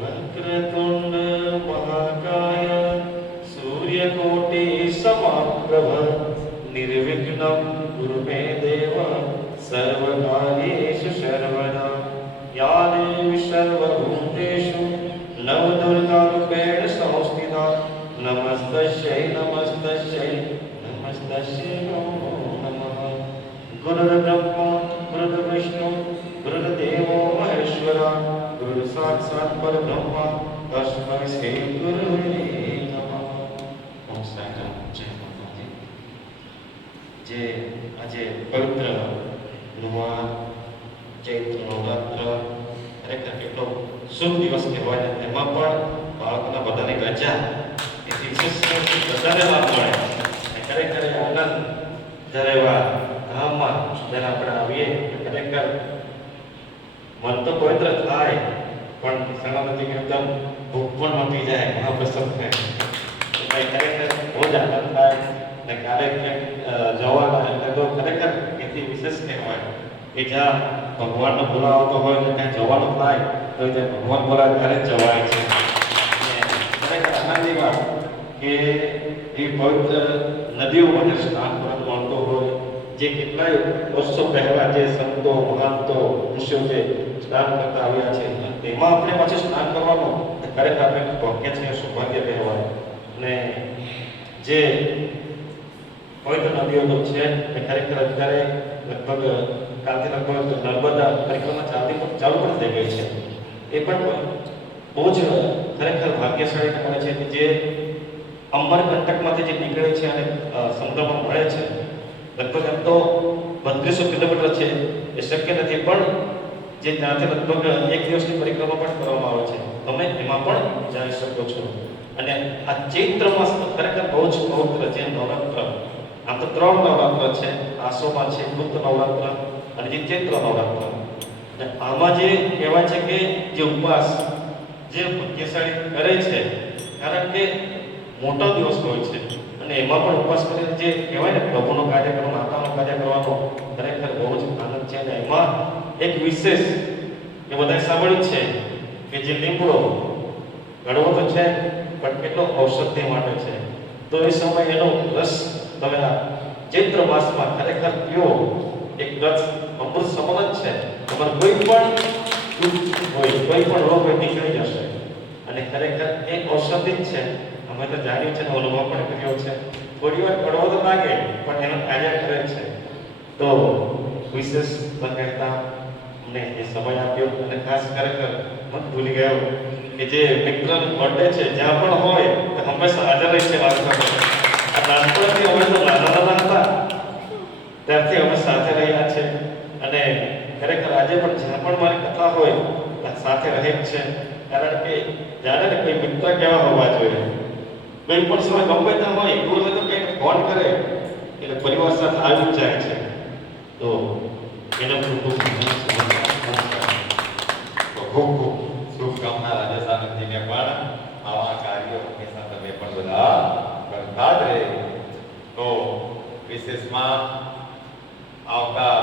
वक्रतुंड महाकाय सूर्यकोटि समप्रभ निर्विघ्नं कुरु मे देव सर्वकार्येषु सर्वदा या देवी सर्वभूतेषु नवदुर्गारूपेण संस्थिता नमस्तस्यै नमस्तस्यै नमस्तस्यै नमो नमः। गुरुर्ब्रह्मा गुरुर्विष्णु गुरुर्देवो महेश्वरा गुरु साक्षात् परब्रह्म तस्मै श्री गुरुवे नमः। ओम साईराम। जय माताજી। જે આજે પવિત્ર નવા ચૈત્ર નવરાત્ર ખરેખર કેટલો શુભ દિવસ કહેવાય, એમાં પણ બાળકોના બધાને રજા એથી વિશેષ બધાને લાભ મળે. ખરેખર આનંદ જ્યારે એવા ધામમાં જ્યારે આપણે આવીએ ખરેખર મન તો પવિત્ર થાય, પણ સલામતી એકદમ ભૂખ પણ મટી જાય મહાપ્રસંગ થાય. ખરેખર બહુ જ આનંદ થાય ને ક્યારેક જવાના એટલે તો ખરેખર એથી વિશેષ કહેવાય કે જ્યાં ભગવાનનો બોલાવો આવતો હોય ને ત્યાં જવાનું થાય તો ત્યાં ભગવાન બોલાવે ત્યારે જ જવાય છે. ખરેખર આનંદની વાત કે એ પવિત્ર નદીઓમાં સ્નાન કરવાનું મળતું હોય, જે કેટલાય વર્ષો પહેલા જે સંતો મહાંતો ઋષિઓ જે સ્નાન કરતા આવ્યા છે તેમાં આપણે પાછું સ્નાન કરવાનું ખરેખર આપણે ભાગ્ય છે, સૌભાગ્ય કહેવાય. અને જે પવિત્ર નદીઓ તો છે એ ખરેખર અત્યારે લગભગ કાલથી લગભગ નર્મદા પરિક્રમા ચાલુ પણ થઈ ગઈ છે. એ પણ બહુ જ ખરેખર ભાગ્યશાળી મળે છે કે જે અમરકંટકમાંથી જે નીકળે છે અને સમુદ્રમાં મળે છે. લગભગ એમ તો 3200 કિલોમીટર છે, એ શક્ય નથી, પણ જે ત્યાંથી લગભગ એક દિવસની પરિક્રમા પણ કરવામાં આવે છે, તમે એમાં પણ જઈ શકો છો. અને આ ચૈત્ર માસ ખરેખર બહુ જ પવિત્ર છે. નવરાત્ર આમ તો 3 નવરાત્ર છે, આસોમાં છે, ગુપ્ત નવરાત્ર અને જે ચૈત્ર નવરાત્ર. અને આમાં જે કહેવાય છે કે જે ઉપવાસ જે ભાગ્યશાળી કરે છે, કારણ કે મોટો દિવસ હોય છે અને એમાં પણ ઉપવાસ કરીને જે કહેવાય ને પ્રભુનું કાર્ય કરવાનું, માતાનું કાર્ય કરવાનો ખરેખર બહુ જ આનંદ છે. અને એમાં એક વિશેષ એ બધાએ સાંભળ્યું છે કે જે લીમડો ઘડવો તો છે પણ કેટલો ઔષધિ માટે છે, તો એ સમય એનો રસ તમે ચૈત્ર માસમાં ખરેખર પીઓ. એક રસ અમૃત સમાન જ છે. તમારે કોઈ પણ હોય, કોઈ પણ રોગ હોય નીકળી જશે. અને ખરેખર એ ઔષધિ જ છે. અમે તો જાણ્યું છે ને અનુભવ પણ કર્યો છે. થોડી વાર કડવો તો લાગે પણ એનો કાર્ય કરે છે. તો વિશેષ કહેતા અમને એ સમય આપ્યો અને ખાસ ખરેખર મત ભૂલી ગયો કે જે મિત્રનો બર્થડે છે જ્યાં પણ હોય તો હંમેશા હાજર રહે છે મારી સાથે. આ નાનપણથી અમે તો નાના હતા ત્યારથી અમે સાથે રહ્યા છે અને ખરેખર આજે પણ જ્યાં પણ મારી કથા હોય ત્યાં સાથે રહે જ છે. કારણ કે જાણે ને કોઈ મિત્ર કેવા હોવા જોઈએ. કોઈ પણ સમય ગમે ત્યાં હોય દૂર હોય તો કંઈક ફોન કરે એટલે પરિવાર સાથે આવી જ જાય છે. તો એનો ખૂબ ખૂબ શુભકામના રાજેશ આનંદજીને પણ આવા કાર્યો હંમેશા તમે પણ બધા કરતા જ રહે. તો વિશેષમાં આવતા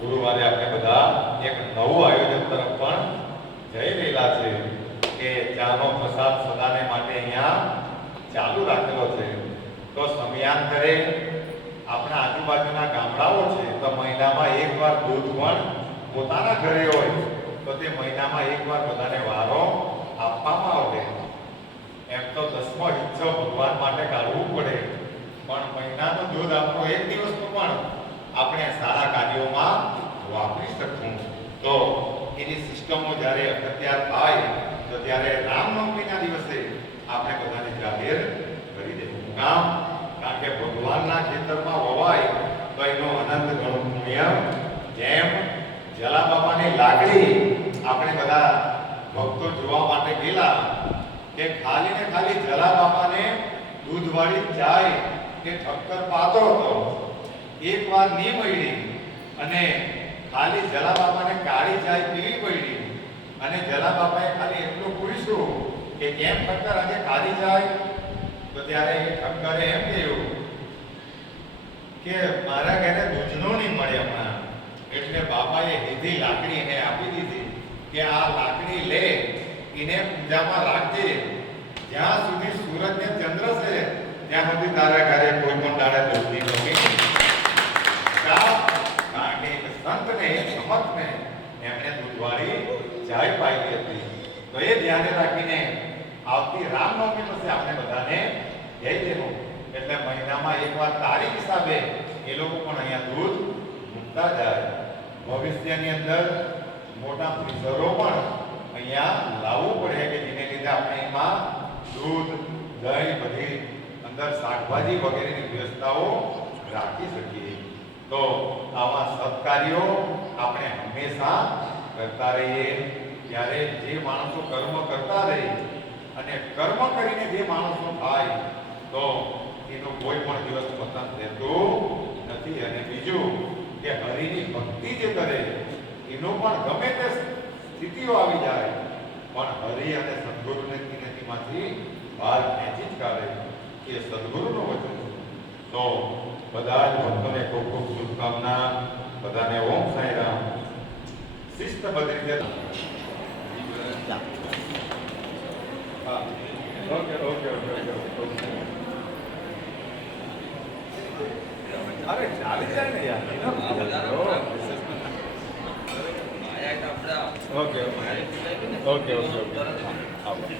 ગુરુવારે આપણે બધા એક નવું આયોજન તરફ પણ જઈ રહેલા છે કે ચાનો પ્રસાદ સદાને માટે અહીંયા ચાલુ રાખેલો છે. તો સમયાંતરે આપણા આજુબાજુના ગામડાઓ છે તો મહિનામાં એકવાર દૂધ પણ પોતાના ઘરે હોય તો તે મહિનામાં એકવાર બધાને વારો આપવામાં આવે. એમ તો 10મો હિસ્સો ભગવાન માટે કાઢવું પડે, પણ મહિનાનું દૂધ આપણું એક દિવસનું પણ આપણે સારા કાર્યોમાં વાપરી શકું. તો એની સિસ્ટમો જ્યારે અખત્યાર થાય તો ત્યારે રામનવમીના દિવસે આપણે બધાને જાહેર કરી દેવું કામ. કારણ કે ભગવાનના ખેતરમાં વવાય તો એનો અનંત ઘણું પુણ્ય. જેમ જલા બાપાની લાકડી આપણે બધા ભક્તો જોવા માટે ગયેલા કે ખાલી ને ખાલી જલા બાપાને દૂધવાળી ચાય કે ઠક્કર પાતો હતો, એકવાર નહીં મળી અને ખાલી જલા બાપાને કાળી ચાય પીવી પડી અને જલા બાપાએ ખાલી એટલું પૂછ્યું કે કેમ ઠક્કર આજે ખાલી ચાય? તો ત્યારે એ ઠક્કરે એમ કહ્યું કે મારા ઘરે દૂધનો નહીં મળે હમણાં, એટલે બાપાએ હીધી લાકડી એને આપી દીધી કે આ લાકડી લે એને પૂજામાં રાખજે. જ્યાં સુધી સૂરજ ને ચંદ્ર છે ત્યાં સુધી તારા ઘરે કોઈ પણ દાડે દૂધની કમી નહીં. કારણ કે એક સંતને સમર્થને એમણે દૂધવાળી ચાય પાઈ હતી. તો એ ધ્યાને રાખીને આવતી રામનવમી પછી આપણે બધાને જઈ દેવું. એટલે મહિનામાં એકવાર તારીખ હિસાબે એ લોકો પણ અહીંયા દૂધ મૂકતા જાય. ભવિષ્યની અંદર મોટા ફ્રીઝરો પણ અહીંયા લાવવું પડે કે જેને લીધે આપણે એમાં દૂધ, દહીં, બધી અંદર શાકભાજી વગેરેની વ્યવસ્થાઓ રાખી શકીએ. તો આવા સત્કાર્યો આપણે હંમેશા કરતા રહીએ. ત્યારે જે માણસો કર્મ કરતા રહે અને કર્મ કરીને જે માણસો થાય તો એનો કોઈ પણ દિવસ પતન થતું નથી. અને બીજું કે હરિની ભક્તિ જે કરે એનો પણ ગમે તે સ્થિતિઓ આવી જાય પણ હરિ અને સદગુરુને માંથી બહાર ખેંચી જ કાઢે એ સદગુરુનું વચન છે. તો બધા જ ભક્તોને ખૂબ ખૂબ શુભકામના. બધાને ઓમ સાંઈ રામ. શિસ્તબદ્ધ રીતે ઓકે ઓકે ઓકે ઓકે. અરે ચાલી જાય ને યાર. Okay okay okay okay.